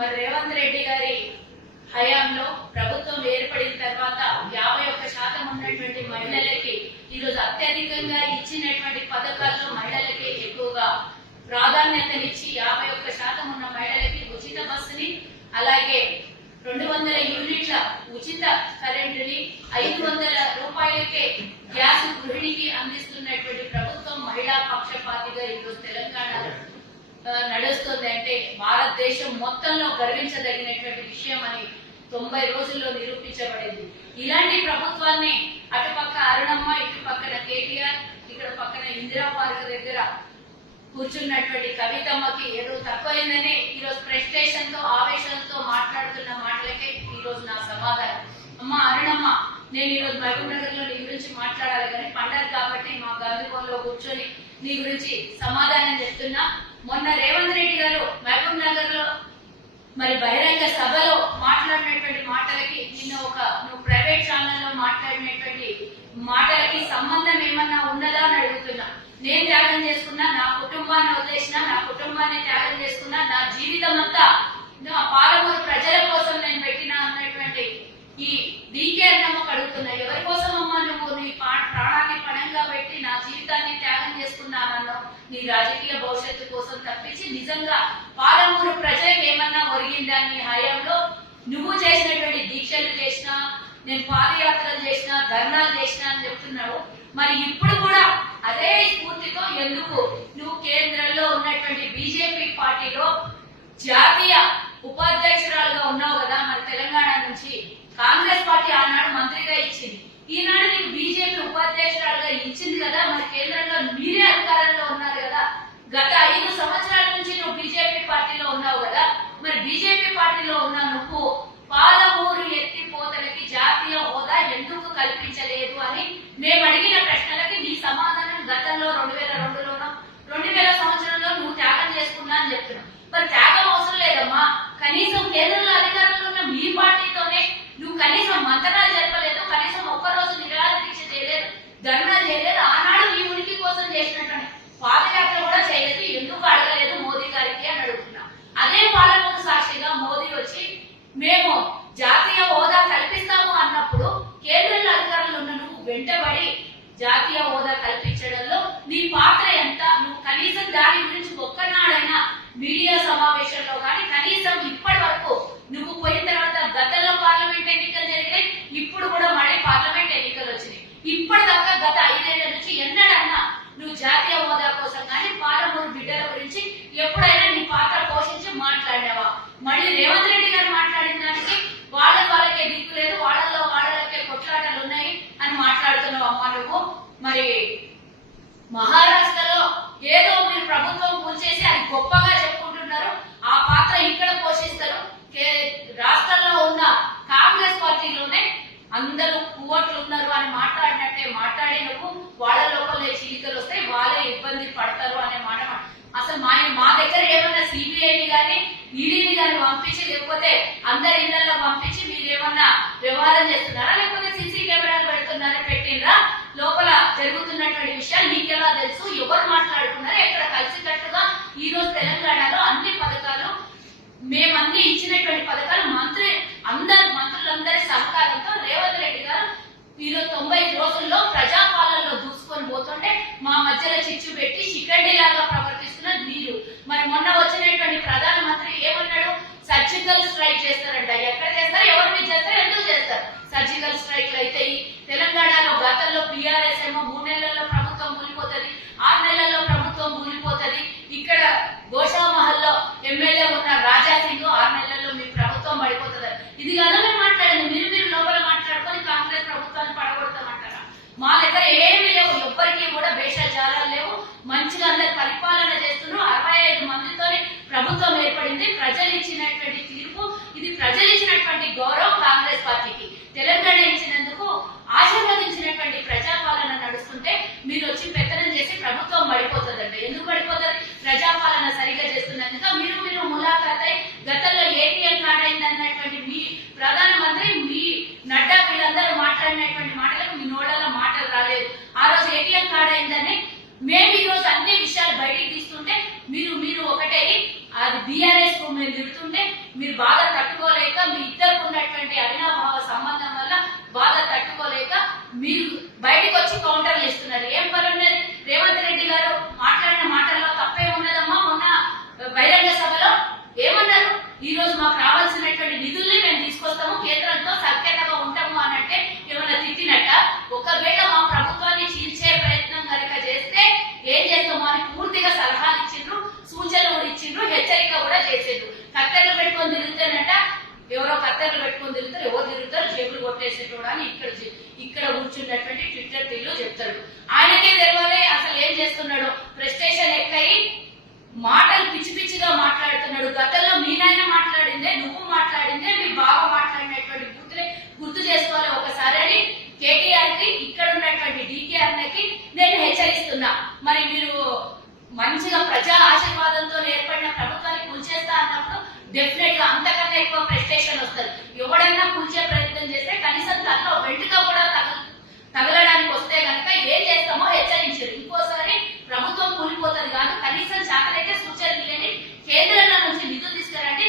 మరి రేవంత్ రెడ్డి గారి హయాంలో ప్రభుత్వం ఏర్పడిన తర్వాత 51% ఉన్నటువంటి మహిళలకి ఈరోజు అత్యధికంగా ఇచ్చినటువంటి పథకాల్లో మహిళలకి ఎక్కువగా ప్రాధాన్యతనిచ్చి 51% ఉన్న మహిళలకి ఉచిత బస్సుని, అలాగే 200 యూనిట్ల ఉచిత కరెంటుని, 500 రూపాయలకే గ్యాస్ గృహిణికి అందిస్తున్నటువంటి ప్రభుత్వం మహిళా పక్షపాతిగా ఈరోజు తెలంగాణలో నడుస్తుంది. అంటే భారతదేశం మొత్తంలో గర్వించదగినటువంటి విషయం అని 90 రోజుల్లో నిరూపించబడింది. ఇలాంటి ప్రభుత్వాన్ని అటుపక్క అరుణమ్మ, ఇటు పక్కన కేటీఆర్, ఇక్కడ పక్కన ఇందిరా పార్క్ దగ్గర కూర్చున్నటువంటి కవితమ్మకి ఏదో తక్కువైందని ఈరోజు ప్రెస్టేషన్ తో ఆవేశంతో మాట్లాడుతున్న మాటలకే ఈరోజు నా సమాధానం. అమ్మ అరుణమ్మ, నేను ఈరోజు మహబూబ్ నగర్ లో నీ గురించి మాట్లాడాలి కానీ పండగ కాబట్టి మా గాంధీభవన్ లో కూర్చొని నీ గురించి సమాధానం చెప్తున్నా. మొన్న రేవంత్ రెడ్డి గారు మహబూబ్ నగర్ లో మరి బహిరంగ సభలో మాట్లాడినటువంటి మాటలకి నువ్వు ప్రైవేట్ ఛానల్లో మాట్లాడినటువంటి మాటలకి సంబంధం ఏమన్నా ఉన్నదా అని అడుగుతున్నా. నేను త్యాగం చేసుకున్నా, నా కుటుంబాన్ని వదిలేసిన, నా కుటుంబాన్ని త్యాగం చేసుకున్నా, నా జీవితం అంతా నా పాలమూరు ప్రజల కోసం నేను పెట్టిన అన్నటువంటి ఈ డీకే అన్నమ్మకు అడుగుతున్నా. ఎవరి కోసం అమ్మా నువ్వు నీ ప్రాణాన్ని పణంగా పెట్టి నా జీవితాన్ని త్యాగం చేసుకున్నానన్నా? నీ రాజకీయ భవిష్యత్తు కోసం తప్పించి నిజంగా పాలమూరు ప్రజలకు ఏమన్నా ఒరిగిందా? నీ హయాంలో నువ్వు చేసినటువంటి దీక్షలు చేసినా, నేను పాదయాత్రలు చేసినా, ధర్నాలు చేసినా అని చెప్తున్నావు. మరి ఇప్పుడు కూడా అదే స్ఫూర్తితో ఎందుకు నువ్వు కేంద్రంలో ఉన్నటువంటి బీజేపీ పార్టీలో జాతీయ ఉపాధ్యక్షురాలుగా ఉన్నావు కదా? మరి తెలంగాణ నుంచి కాంగ్రెస్ పార్టీ ఆనాడు మంత్రిగా ఇచ్చింది, ఈనాడు నీకు బీజేపీ ఉపాధ్యక్షురాలుగా ఇచ్చింది కదా. మరి కేంద్రంలో మీరే అధికారంలో ఉన్నారు కదా. గత 5 సంవత్సరాల నుంచి నువ్వు బీజేపీ పార్టీలో ఉన్నావు కదా. మరి బీజేపీ పార్టీలో ఉన్న నువ్వు పాలమూరు ఎత్తిపోతలకి జాతీయ హోదా ఎందుకు కల్పించలేదు అని మేము అడిగిన ప్రశ్నలకి నీ సమాధానం గతంలో 2002లోనో 2000 సంవత్సరంలో నువ్వు త్యాగం చేసుకున్నా అని చెప్తున్నావు. మరి త్యాగం అవసరం లేదమ్మా. కనీసం కేంద్రంలో అధికారంలో ఉన్న మీ పార్టీతోనే నువ్వు కనీసం మంతనాలు జరపలేదు, కనీసం ఒక్కరోజు నిరాహార దీక్ష చేయలేదు, ధర్నా చేయలేదు. ఆనాడు నీ ఉనికి కోసం చేసినటువంటి పాదయాత్ర కూడా చేయలేదు. ఎందుకు అడగలేదు మోదీ గారికి అని అడుగుతున్నా. అదే పాలమూరు సాక్షిగా మోదీ వచ్చి మేము జాతీయ హోదా కల్పిస్తాము అన్నప్పుడు కేంద్రంలో అధికారులు ఉన్న నువ్వు వెంటబడి జాతీయ హోదా కల్పించడంలో నీ పాత్ర ఎంత? నువ్వు కనీసం దాని గురించి ఒక్కనాడైనా మీడియా సమావేశంలో కానీ కనీసం ఇప్పటి వరకు నువ్వు పోయిన తర్వాత గతంలో పార్లమెంట్ ఎన్నికలు జరిగినాయి, ఇప్పుడు కూడా మళ్ళీ పార్లమెంట్ ఎన్నికలు వచ్చినాయి. ఇప్పటిదాకా గత 5 ఏళ్ల నుంచి ఎన్నడన్నా నువ్వు జాతీయ హోదా కోసం కానీ పాలమూరు బిడ్డల గురించి ఎప్పుడైనా నీ పాత్ర పోషించి మాట్లాడావా? మళ్ళీ రేవంత్ రెడ్డి గారు మాట్లాడిన దానికి వాళ్ళకే దిక్కు లేదు, వాళ్ళకే కొట్లాటలు ఉన్నాయి అని మాట్లాడుతున్నావు అమ్మా నువ్వు. మరి మహారాష్ట్రలో ఏదో మీరు ప్రభుత్వం కూల్చేసి అది గొప్పగా చెప్పుకుంటున్నారు, ఆ పాత్ర ఇక్కడ పోషిస్తారు. రాష్ట్రంలో ఉన్న కాంగ్రెస్ పార్టీలోనే అందరూ కువ్వట్లు ఉన్నారు అని మాట్లాడినట్టే మాట్లాడి నువ్వు వాళ్ళ లోపల చిలికలు వస్తాయి, వాళ్ళే ఇబ్బంది పడతారు అనే మాట. అసలు మా దగ్గర ఏమన్నా సిబిఐని గాని ఈడీని గాని పంపించి, లేకపోతే అందరి ఇళ్లలో పంపించి మీరు ఏమన్నా వ్యవహారం చేస్తున్నారా, లేకపోతే సీసీ కెమెరాలు పెడుతున్నారా, పెట్టినరా? లోపల జరుగుతున్నటువంటి విషయాలు నీకెలా తెలుసు? ఎవరు మాట్లాడుకున్నారు? ఎక్కడ కలిసికట్టుగా ఈ రోజు తెలంగాణలో అన్ని పథకాలు మేమన్నీ ఇచ్చినటువంటి పథకాలు మంత్రులందరి సహకారంతో రేవంత్ రెడ్డి గారు ఈరోజు 90 రోజుల్లో ప్రజాపాలనలో దూసుకొని పోతుంటే మా మధ్యలో చిచ్చు పెట్టి శిఖండి లాగా ప్రవర్తిస్తున్న మీరు. మరి మొన్న వచ్చినటువంటి ప్రధానమంత్రి ఏమన్నాడు? సర్జికల్ స్ట్రైక్ చేస్తారంట. ఎక్కడ చేస్తారు? ఎవరి మీద చేస్తారు? ఎందుకు చేస్తారు? సర్జికల్ స్ట్రైక్లు అయితే తెలంగాణలో గతంలో బీఆర్ఎస్ ఏమో 3 నెలల్లో ప్రభుత్వం కూలిపోతుంది, 6 నెలల్లో ప్రభుత్వం కూలిపోతుంది. ఇక్కడ గోషామహల్లో ఎమ్మెల్యే ఉన్న రాజా సింగ్ 6 నెలల్లో మీ ప్రభుత్వం పడిపోతుంది. ఇది కదా మేము మాట్లాడింది. మీరు లోపల మాట్లాడుకొని కాంగ్రెస్ ప్రభుత్వాన్ని పడగొడతామంటారా? మా దగ్గర ఏమీ లేవు, ఎవ్వరికి కూడా భేషజాలాలు లేవు. మంచిగా అందరు పరిపాలన చేస్తున్నారు. 65 మందితో ప్రభుత్వం ఏర్పడింది. ప్రజలు ఇచ్చినటువంటి తీర్పు ఇది, ప్రజలు ఇచ్చినటువంటి గౌరవం కాంగ్రెస్ పార్టీకి. తెలంగాణ ఇచ్చినందుకు ఆశీర్వదించినటువంటి ప్రజాపాలన నడుస్తుంటే మీరు వచ్చి పెత్తనం చేసి ప్రభుత్వం పడిపోతుందంట. ఎందుకు పడిపోతుంది? ప్రజాపాలన సరిగా చేస్తున్నందుక. మీరు ములాఖాతై గతంలో ఏటీఎం కార్డ్ అయింది అన్నటువంటి మీ ప్రధానమంత్రి, మీ నడ్డా, వీళ్ళందరూ మాట్లాడినటువంటి మాటలకు మీ నోడల మాటలు రాలేదు. ఆ రోజు ఏటీఎం కార్డ్ అయిందని మేము ఈ రోజు అన్ని విషయాలు బయటికి తీస్తుంటే మీరు ఒకటే అది బీఆర్ఎస్ మేము తిడుతుంటే మీరు బాధ తట్టుకోలేక, మీ ఇద్దరికి ఉన్నటువంటి అవినాభావ సంబంధం వల్ల బాధ తట్టుకోలేక మీరు బయటకు వచ్చి కౌంటర్లు ఇస్తున్నారు. ఏం పని ఉన్నది? రేవంత్ రెడ్డి గారు మాట్లాడిన మాటల్లో తప్పే ఉన్నదమ్మా. మొన్న బహిరంగ సభలో ఏమన్నారు? ఈ రోజు మాకు రావాల్సినటువంటి నిధుల్ని మేము తీసుకొస్తాము, కేంద్రంతో సఖ్యతగా ఉంటాము అనంటే ఏమైనా తిట్టినట్ట? ఒకవేళ మా ప్రభుత్వాన్ని చీల్చే ప్రయత్నం కనుక చేస్తే ఏం చేస్తాము అని పూర్తిగా సలహాలు ఇచ్చిండ్రు, సూచనలు కూడా ఇచ్చిండ్రు, హెచ్చరిక కూడా చేసిండ్రు. కత్తెరలు పెట్టుకొని తిరుగుతానంట, ఎవరో కత్తెరలు పెట్టుకొని తిరుగుతారు, ఎవరు తిరుగుతారు, జేబులు కొట్టేసేటోడు అని ఇక్కడ కూర్చున్నటువంటి ట్విట్టర్ తీళ్ళు చెప్తాడు. ఆయనకే తెలియాలి అసలు ఏం చేస్తున్నాడు. ప్రెస్టేషన్ ఎక్కయి మాటలు పిచ్చి పిచ్చిగా మాట్లాడుతున్నాడు. గతంలో మీ నాయన మాట్లాడిందే, నువ్వు మాట్లాడిందే, మీ బావ మాట్లాడినటువంటి గుర్తు చేసుకోవాలి ఒకసారి అని కేటీఆర్ కి, ఇక్కడ ఉన్నటువంటి డీకేఆర్ కి నేను హెచ్చరిస్తున్నా. మరి మీరు మంచిగా ప్రజా ఆశీర్వాదంతో ఏర్పడిన ప్రభుత్వాన్ని కూల్చేస్తా అన్నప్పుడు డెఫినెట్ గా అంతకన్నా ఎక్కువ ప్రెస్టేషన్ వస్తుంది. ఎవడన్నా కూల్చే ప్రయత్నం చేస్తే కనీసం తనలో వెంటుగా కూడా తగలడానికి వస్తే కనుక ఏం చేస్తామో హెచ్చరించారు. ఇంకోసారి ప్రభుత్వం కూలిపోతుంది కాదు, కనీసం శాఖలైతే సూచనలు ఇవ్వండి, కేంద్రంలో నుంచి నిధులు తీసుకురండి,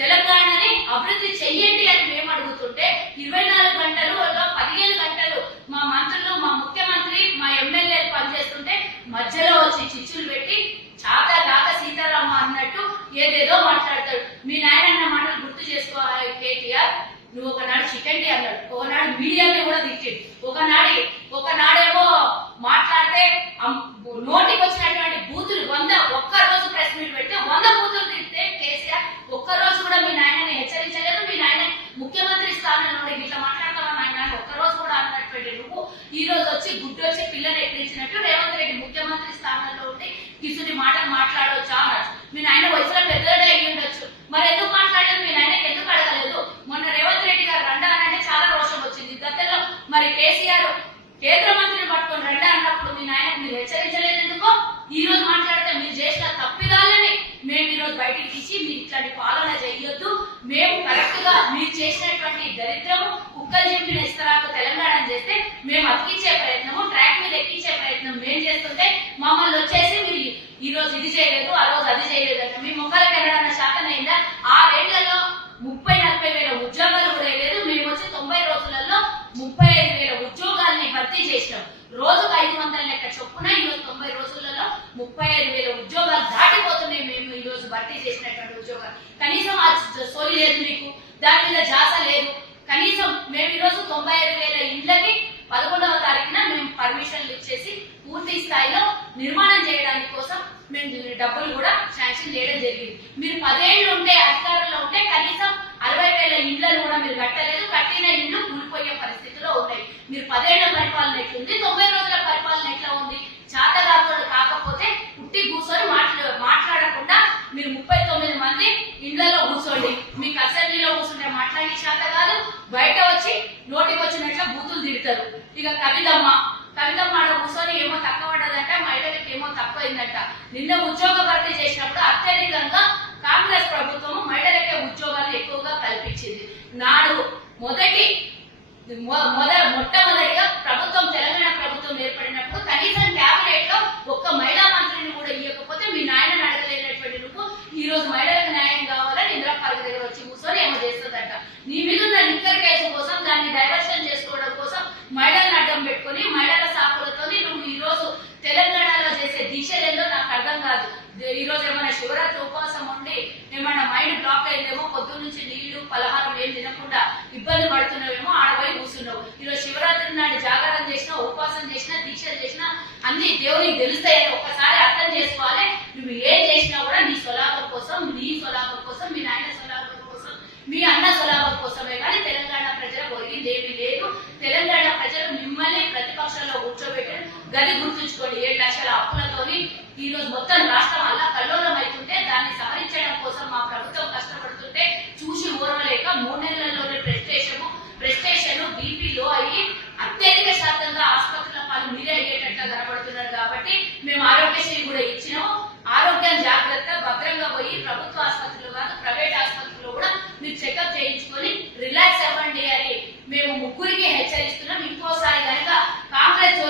తెలంగాణని అభివృద్ధి చెయ్యండి అని మేము అడుగుతుంటే 24 గంటలు 15 గంటలు మా మంత్రులు, మా ముఖ్యమంత్రి, మా ఎమ్మెల్యేలు పనిచేస్తుంటే మధ్యలో వచ్చి చిచ్చులు పెట్టి చాతా కాక సీతారామ అన్నట్టు ఏదేదో మాట్లాడతాడు. మీ నాయన అన్న మాటలు గుర్తు చేసుకో కేటీఆర్. నువ్వు ఒకనాడు చికెన్ అన్నాడు, ఒకనాడు మీడియాని కూడా తిట్టిండు, ఒకనాడేమో మాట్లాడితే నోటికి వచ్చినటువంటి బూతులు 100, ఒక్క రోజు ప్రెస్ మీట్ పెడితే 100 బూతులు తిట్టే కేసీఆర్ ఒక్కరోజు కూడా మీ నాయనని హెచ్చరించలేదు. మీ నాయన ముఖ్యమంత్రి స్థానంలో ఇట్లా మాట్లాడతావా నాయన ఒక్కరోజు కూడా అన్నటువంటి నువ్వు ఈ రోజు వచ్చి గుడ్డు వచ్చి పిల్లలు ఎక్కించినట్టు రేవంత్ రెడ్డి ముఖ్యమంత్రి స్థానంలో ఉండి కిసుడి మాటలు మాట్లాడవచ్చు అనొచ్చు. మీ నాయన వయసులో పెద్దగా అయ్యి ఉండొచ్చు, మరి ఎందుకు మాట్లాడలేదు? మీ నాయనకి ఎందుకు అడగలేదు? మొన్న రేవంత్ రెడ్డి గారు రండా అంటే చాలా రోషం వచ్చింది. గతంలో మరి కేసీఆర్ కేంద్ర మంత్రిని పట్టుకొని రండా అన్నప్పుడు మీ నాయనకు మీరు హెచ్చరించలేదు ఎందుకో? ఈ రోజు మాట్లాడితే మీరు చేసిన తప్పిదాలని మేము ఈ రోజు బయటికి తీసి మీరు ఇట్లాంటి పాలన చేయొద్దు, మేము కరెక్ట్ గా మీరు చేసినటువంటి దరిద్రము కుక్కలు చెప్పిన ఇస్తరాకు తెలంగాణ చేస్తే మేము అతికించే ప్రయత్నము, ట్రాక్ మీద ఎక్కించే ప్రయత్నం మేము చేస్తుంటే మమ్మల్ని వచ్చేసి మీరు ఈ రోజు ఇది చేయలేదు, ఆ రోజు అది చేయలేదు అంటే మీ మొక్కలకు వెళ్ళడానికి శాతనైందా? 6 ఏళ్లలో 30-40 వేల ఉద్యోగాలు కూడా లేదు. మేము వచ్చి 90 రోజులలో 35 వేల ఉద్యోగాల్ని భర్తీ చేసినాం. రోజుకు 500 లెక్క చొప్పున ఈ రోజు 90 రోజులలో 35 వేల ఉద్యోగాలు దాటిపోతున్నాయి. మేము ఈ రోజు భర్తీ చేసినటువంటి ఉద్యోగాలు కనీసం ఆ సోలి లేదు, మీకు దాని మీద జాస లేదు. కనీసం మేము ఈ రోజు 95 వేల ఇండ్లకి 11వ తారీఖున మేము పర్మిషన్లు ఇచ్చేసి పూర్తి స్థాయిలో నిర్మాణం చేయడానికి కోసం మేము డబ్బులు కూడా శాంక్షన్ చేయడం జరిగింది. మీరు 10 ఏళ్ళు ఉంటే అధికారంలో ఉంటే కనీసం 60 వేల ఇండ్లను కూడా మీరు కట్టలేదు. కట్టిన ఇండ్లు కూలిపోయే పరిస్థితిలో ఉన్నాయి. మీరు 10 ఏళ్ల పరిపాలన ఎట్లుంది, 90 రోజుల పరిపాలన ఎట్లా ఉంది? కాకపోతే పుట్టి కూర్చొని మాట్లాడకుండా మీరు 39 మంది ఇండ్లలో కూర్చోండి. మీకు అసెంబ్లీలో కూర్చుంటే మాట్లాడే శాత కాదు, బయట వచ్చి నోటికి వచ్చినట్లు బూతులు తిడతారు. ఇక కవితమ్మ ఆడ కూర్చొని ఏమో తక్కువ పడ్డదంట, మహిళలకు ఏమో తక్కువైందంట. నిన్న ఉద్యోగ భర్తీ చేసినప్పుడు అత్యధికంగా కాంగ్రెస్ ప్రభుత్వము మహిళలకే ఉద్యోగాలు ఎక్కువగా కల్పించింది. నాడు మొట్టమొదటిగా ప్రభుత్వం తెలంగాణ ప్రభుత్వం ఏర్పడినప్పుడు కనీసం క్యాబినెట్ లో ఒక్క మహిళా మంత్రిని కూడా ఇవ్వకపోతే మీ నాయనని అడగలేనటువంటి నువ్వు ఈ రోజు మహిళలకు న్యాయం కావాలని ఇందిరా పార్క్ దగ్గర వచ్చి కూర్చొని ఏమో చేస్తుందంట. నీ మీద ఉన్న లిక్కర్ కేసు కోసం దాన్ని డైవర్షన్ చేసుకోవడం కోసం మహిళలను అడ్డం పెట్టుకుని మహిళల సాకులతో నువ్వు ఈ రోజు తెలంగాణలో చేసే దీక్షలేదో నాకు అర్థం కాదు. ఈ రోజు ఏమైనా శివరాత్రి ఉపవాసం ఉండి ఏమైనా మైండ్ బ్లాక్ అయిందేమో, పొద్దున్న నుంచి నీళ్లు పలహారం ఏం తినకుండా ఇబ్బంది పడుతున్నావేమో, ఆడపోయి కూర్చున్నావు. ఈరోజు శివరాత్రి నాడు జాగరణ చేసినా, ఉపవాసం చేసినా, దీక్షలు చేసినా అన్ని దేవునికి తెలుస్తాయని ఒక్కసారి అర్థం చేసుకోవాలి. నువ్వు ఏం చేసినా కూడా నీ స్వలాభం కోసం, నీ స్వలాభం కోసం, మీ నాయన స్వలాభం కోసం, మీ అన్న స్వలాభం కోసమే కానీ తెలంగాణ ప్రజలకు ఒరిగిందేమీ లేదు. తెలంగాణ ప్రజలు మిమ్మల్ని ప్రతిపక్షంలో కూర్చోబెట్టారు. గది గుర్తుంచుకోండి. 7 లక్షల అప్పులతోని ఈ రోజు మొత్తం రాష్ట్రం అలా కల్లోలం అవుతుంటే దాన్ని సవరించడం కోసం మా ప్రభుత్వం కష్టపడుతుంటే చూసి ఓర్వలేక 3 నెలల్లోనే ప్రెస్టేషన్ బీపీ లో అయ్యి అత్యధిక శాతంగా ఆసుపత్రుల పాలు మీరే అయ్యేటట్టు కనబడుతున్నారు. కాబట్టి మేము ఆరోగ్యశ్రీ కూడా ఇచ్చినాము. ఆరోగ్యం జాగ్రత్త భద్రంగా పోయి ప్రభుత్వ ఆసుపత్రులు కాదు ప్రైవేట్ ఆసుపత్రుల్లో కూడా మీరు చెకప్ చేయించుకొని రిలాక్స్ అవ్వండి అని మేము ముగ్గురికి హెచ్చరిస్తున్నాం. ఇంకోసారి కనుక కాంగ్రెస్